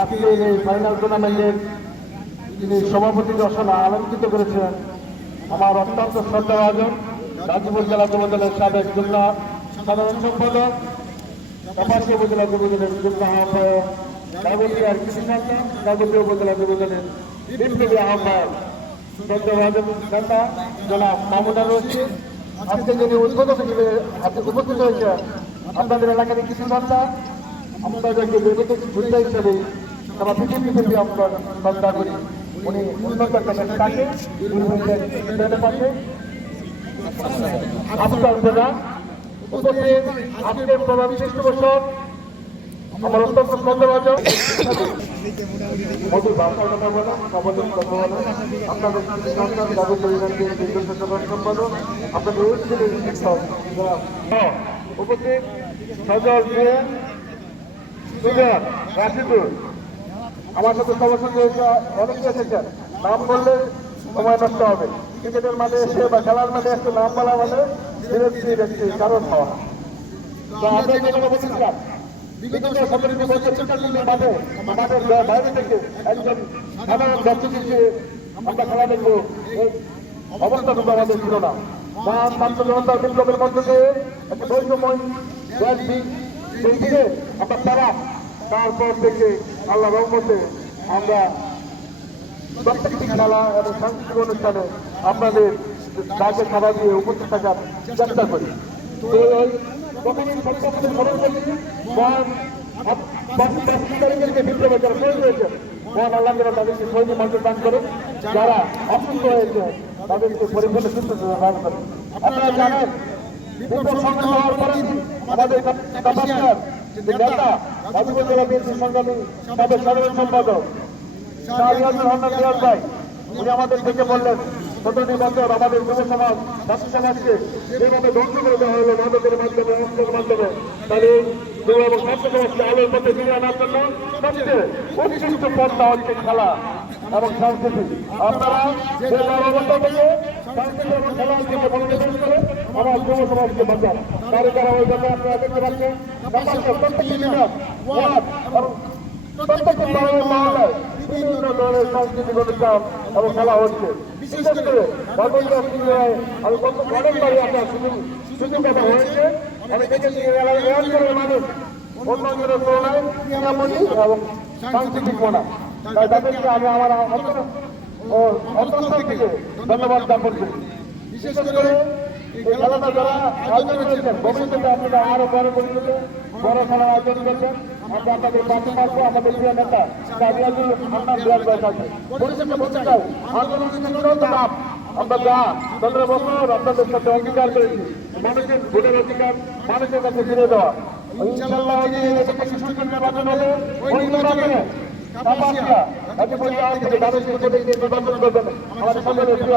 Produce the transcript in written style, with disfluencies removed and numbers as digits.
আজকে এই ফাইনাল টুর্নামেন্টের যিনি সভাপতি দর্শনা আলঙ্কিত করেছেন আমার অত্যন্ত শ্রদ্ধাভাজন গাজীপুর জেলা যুবদলের সাবেক যুগ্ম সাধারণ সম্পাদক, কাপাসিয়া উপজেলা যুবদলের যুগ্ম আহ্বায়ক, কাগজিয়ার কৃষি সন্তান, কাগজিয়া উপজেলা যুবদলের বিপ্লবী আহ্বায়ক শ্রদ্ধাভাজন নেতা জনাব মাহমুদুর রশিদ। আজকে যিনি উদ্বোধক হিসেবে উপস্থিত হয়েছেন আপনাদের এলাকার কৃষি সন্তান, আপনাদেরকে বিবেচিত ভূমিকা হিসেবে তারা পৃথিবী আমরা শ্রদ্ধা করি। উনি উন্নত তাকে পাশে আফতার প্রধান উপস্থিত আজকের প্রধান পৃষ্ঠপোষক আমার অত্যন্ত শ্রদ্ধাভাজন মধুর ভাষার কথা বলা সমাজের কথা বলা আপনাদের সন্তান কাগজ সম্পাদক আপনাদের উপস্থিত সজল সুজন রাশিদুল আমার সাথে সবার সঙ্গে অনেকে এসেছেন। নাম বললে সময় নষ্ট হবে। ক্রিকেটের মাঠে এসে বা খেলার মাঠে এসে নাম বলা মানে ব্যক্তি কারণ হওয়া। তো আমরা যেগুলো বলেছিলাম বিগত 17 বছর মাঠের বাইরে থেকে একজন সাধারণ ব্যক্তি হিসেবে আমরা খেলা দেখবো এই অবস্থা কিন্তু আমাদের ছিল না। মহান ছাত্র জনতার বিপ্লবের মধ্য দিয়ে একটা বৈষম্য আমরা তারা তারপর থেকে আল্লাহ রহমতে আমরা প্রত্যেকটি খেলা এবং সাংস্কৃতিক অনুষ্ঠানে আপনাদের তাকে খাবার দিয়ে উপস্থিত থাকার চেষ্টা করি। বিপ্লবের যারা শহীদ হয়েছেন মহান আল্লাহ তাদেরকে শহীদ মঞ্চে দান করে, যারা অসুস্থ হয়েছে তাদেরকে পরিপূর্ণ সুস্থ দান করে। আপনারা জানেন বিপ্লব সংগ্রাম হওয়ার পরে আমাদের নেতা গাজীপুর জেলা বিএনপি সংগ্রামী তাদের সাধারণ সম্পাদক ভাই উনি আমাদের থেকে বললেন 17টি বছর আমাদের যুব সমাজ জাতি সমাজকে যেভাবে ধ্বংস করে দেওয়া হলো মাদকের মাধ্যমে অস্ত্রের মাধ্যমে, তাহলে যুব এবং ছাত্র সমাজকে আলোর পথে ফিরে আনার জন্য সবচেয়ে উৎকৃষ্ট পথটা হচ্ছে খেলা এবং সংস্কৃতি। আপনারা যে অবস্থা থেকে সংস্কৃতি এবং খেলা থেকে মনোনিবেশ করে আমার যুব সমাজকে বাঁচান। তারা ওই জন্য আপনারা দেখতে পাচ্ছেন প্রত্যেকটি বিভাগ এবং প্রত্যেকটি মহল্লায় বিভিন্ন ধরনের সাংস্কৃতিক অনুষ্ঠান এবং খেলা হচ্ছে। বিশেষ করে আমি অনেকবারই আপনার সুযোগ কথা হয়েছে। আমি দেখেছি এলাকার মানুষ অন্য অঞ্চলের তুলনায় ক্রীড়ামণি এবং সাংস্কৃতিক মনা, তাই তাদেরকে আমি আমার অন্তর থেকে ধন্যবাদ জ্ঞাপন করি। বিশেষ করে এই খেলাটা যারা আয়োজন করেছেন ভবিষ্যতে আপনারা আরো বড় পরিমাণে বড় খেলার আয়োজন করছেন। আমরা আপনাদের পাশে থাকবো। আমাদের প্রিয় নেতা ভবিষ্যতে বলতে চাই আন্দোলন আমরা যা 15 বছর আপনাদের সাথে অঙ্গীকার করেছি মানুষের ভোটের অধিকার মানুষের কাছে ফিরে দেওয়া। ইনশাআল্লাহ নির্বাচন হবে ওই নির্বাচনে আমাদের সকলের প্রিয়